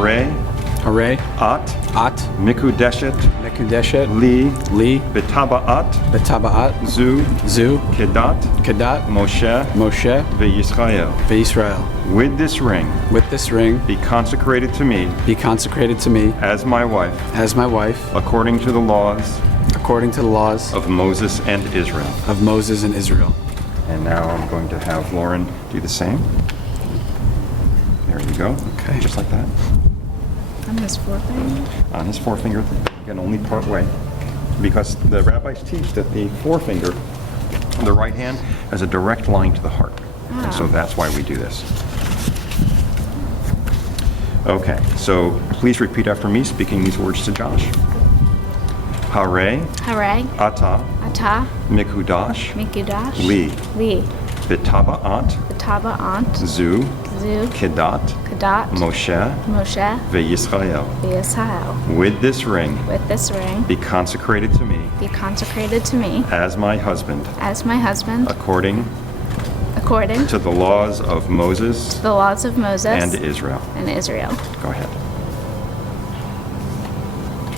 Hare, Hare, At, At, Mikudeshet, Mekudeshet, Li, Li, Betaba'at, Betaba'at, Zu, Zu, Kedat, Kedat, Moshe, Moshe, Ve'Yisrael. Ve'Yisrael. With this ring, With this ring, be consecrated to me be consecrated to me as my wife, as my wife, according to the laws according to the laws of Moses and Israel. of Moses and Israel. And now I'm going to have Lauren do the same. There you go. Okay. Just like that. On his forefinger? On his forefinger, again, only part way. Because the rabbis teach that the forefinger on the right hand has a direct line to the heart. And so that's why we do this. Okay, so please repeat after me, speaking these words to Josh. Hare, Hare, Ata, Ata, Mikudash, Mikudash, Li, Li, Betaba'at, Betaba'at, Zu, Zu, Kedat, Kadat, Moshe, Moshe, Ve'Yisrael. Ve'Yisrael. With this ring, With this ring, be consecrated to me be consecrated to me as my husband, as my husband, according according to the laws of Moses to the laws of Moses and Israel. and Israel. Go ahead.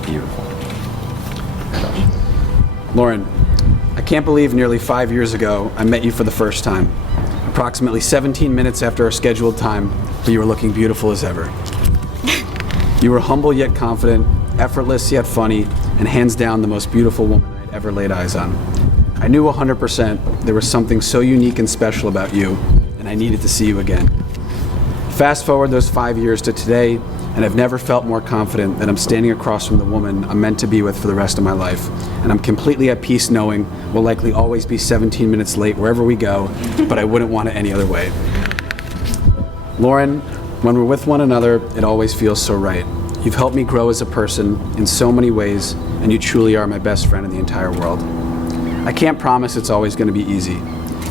Beautiful. Lauren, I can't believe nearly 5 years ago I met you for the first time. Approximately 17 minutes after our scheduled time, but you were looking beautiful as ever. You were humble yet confident, effortless yet funny, and hands down the most beautiful woman I'd ever laid eyes on. I knew 100% there was something so unique and special about you, and I needed to see you again. Fast forward those 5 years to today, and I've never felt more confident that I'm standing across from the woman I'm meant to be with for the rest of my life. And I'm completely at peace knowing we'll likely always be 17 minutes late wherever we go, but I wouldn't want it any other way. Lauren, when we're with one another, it always feels so right. You've helped me grow as a person in so many ways, and you truly are my best friend in the entire world. I can't promise it's always going to be easy.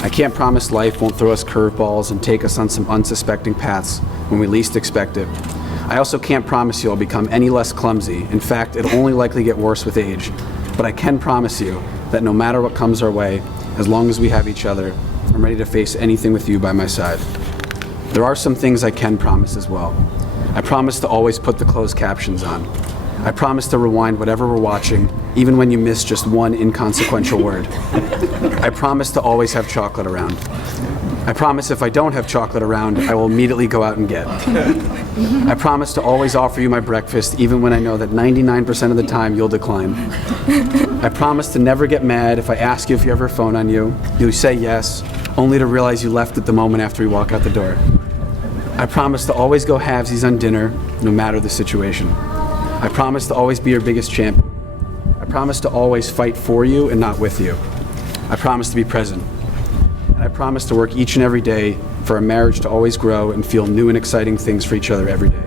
I can't promise life won't throw us curveballs and take us on some unsuspecting paths when we least expect it. I also can't promise you I'll become any less clumsy. In fact, it'll only likely get worse with age. But I can promise you that no matter what comes our way, as long as we have each other, I'm ready to face anything with you by my side. There are some things I can promise as well. I promise to always put the closed captions on. I promise to rewind whatever we're watching, even when you miss just one inconsequential word. I promise to always have chocolate around. I promise if I don't have chocolate around, I will immediately go out and get. I promise to always offer you my breakfast, even when I know that 99% of the time you'll decline. I promise to never get mad if I ask you if you have your phone on you. You say yes, only to realize you left it the moment after we walk out the door. I promise to always go halvesies on dinner, no matter the situation. I promise to always be your biggest champion. I promise to always fight for you and not with you. I promise to be present. And I promise to work each and every day for our marriage to always grow and feel new and exciting things for each other every day.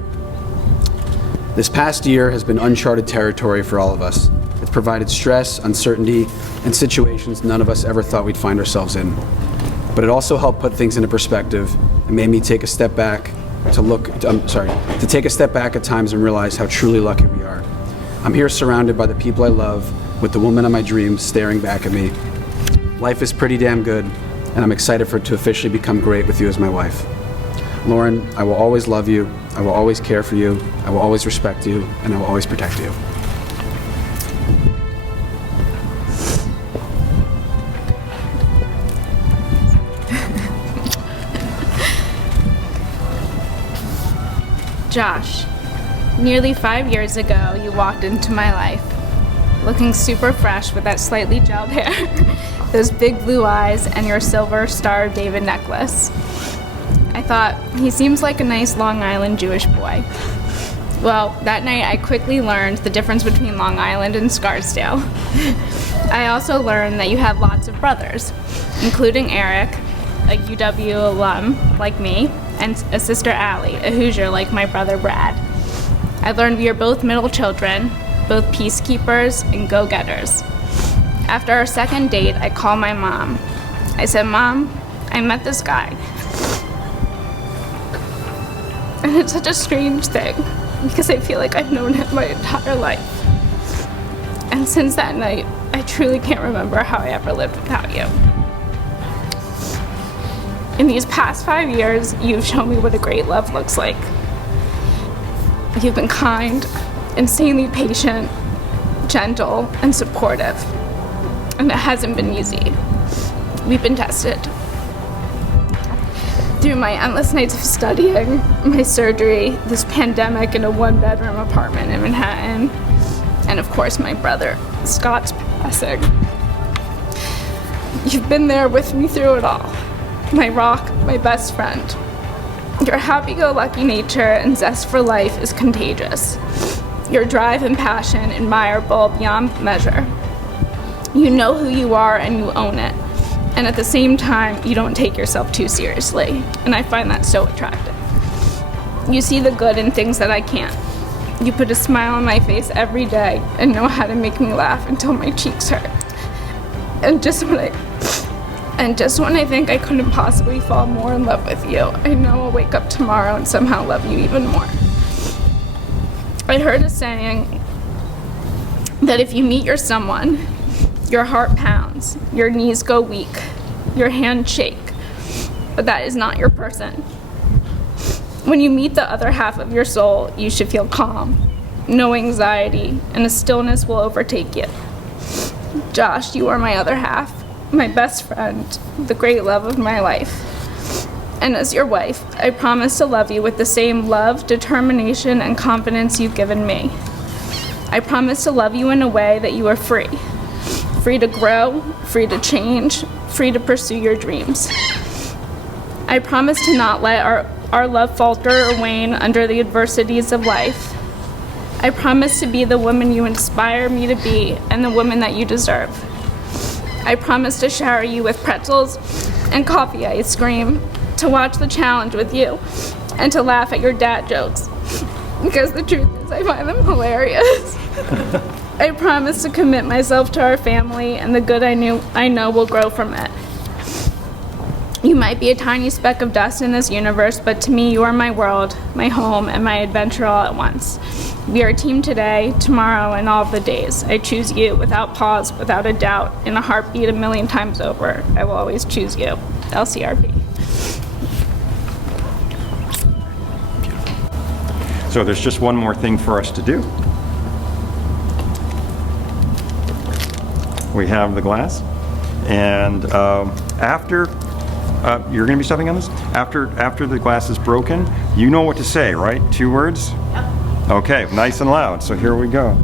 This past year has been uncharted territory for all of us. It's provided stress, uncertainty, and situations none of us ever thought we'd find ourselves in. But it also helped put things into perspective and made me take a step back to take a step back at times and realize how truly lucky we are. I'm here surrounded by the people I love, with the woman of my dreams staring back at me. Life is pretty damn good, and I'm excited for it to officially become great with you as my wife. Lauren, I will always love you, I will always care for you, I will always respect you, and I will always protect you. Josh, nearly 5 years ago, you walked into my life, looking super fresh with that slightly gelled hair, those big blue eyes, and your silver Star of David necklace. I thought, he seems like a nice Long Island Jewish boy. Well, that night I quickly learned the difference between Long Island and Scarsdale. I also learned that you have lots of brothers, including Eric, a UW alum like me, and a sister Allie, a Hoosier like my brother Brad. I learned we are both middle children, both peacekeepers and go-getters. After our second date, I called my mom. I said, "Mom, I met this guy." And it's such a strange thing, because I feel like I've known him my entire life. And since that night, I truly can't remember how I ever lived without you. In these past 5 years, you've shown me what a great love looks like. You've been kind, insanely patient, gentle, and supportive. And it hasn't been easy. We've been tested. Through my endless nights of studying, my surgery, this pandemic in a one-bedroom apartment in Manhattan, and of course my brother, Scott's passing. You've been there with me through it all. My rock, my best friend. Your happy-go-lucky nature and zest for life is contagious. Your drive and passion admirable beyond measure. You know who you are and you own it. And at the same time, you don't take yourself too seriously. And I find that so attractive. You see the good in things that I can't. You put a smile on my face every day and know how to make me laugh until my cheeks hurt. And just when I think I couldn't possibly fall more in love with you, I know I'll wake up tomorrow and somehow love you even more. I heard a saying that if you meet your someone, your heart pounds, your knees go weak, your hands shake, but that is not your person. When you meet the other half of your soul, you should feel calm, no anxiety, and a stillness will overtake you. Josh, you are my other half, my best friend, the great love of my life. And as your wife, I promise to love you with the same love, determination, and confidence you've given me. I promise to love you in a way that you are free. Free to grow, free to change, free to pursue your dreams. I promise to not let our love falter or wane under the adversities of life. I promise to be the woman you inspire me to be and the woman that you deserve. I promise to shower you with pretzels and coffee ice cream, to watch the challenge with you, and to laugh at your dad jokes. Because the truth is, I find them hilarious. I promise to commit myself to our family and the good I know will grow from it. You might be a tiny speck of dust in this universe, but to me you are my world, my home, and my adventure all at once. We are a team today, tomorrow, and all of the days. I choose you without pause, without a doubt, in a heartbeat a million times over. I will always choose you. LCRP. So there's just one more thing for us to do. We have the glass, and after you're going to be stepping on this. After the glass is broken, you know what to say, right? 2 words. Yep. Okay, nice and loud. So here we go.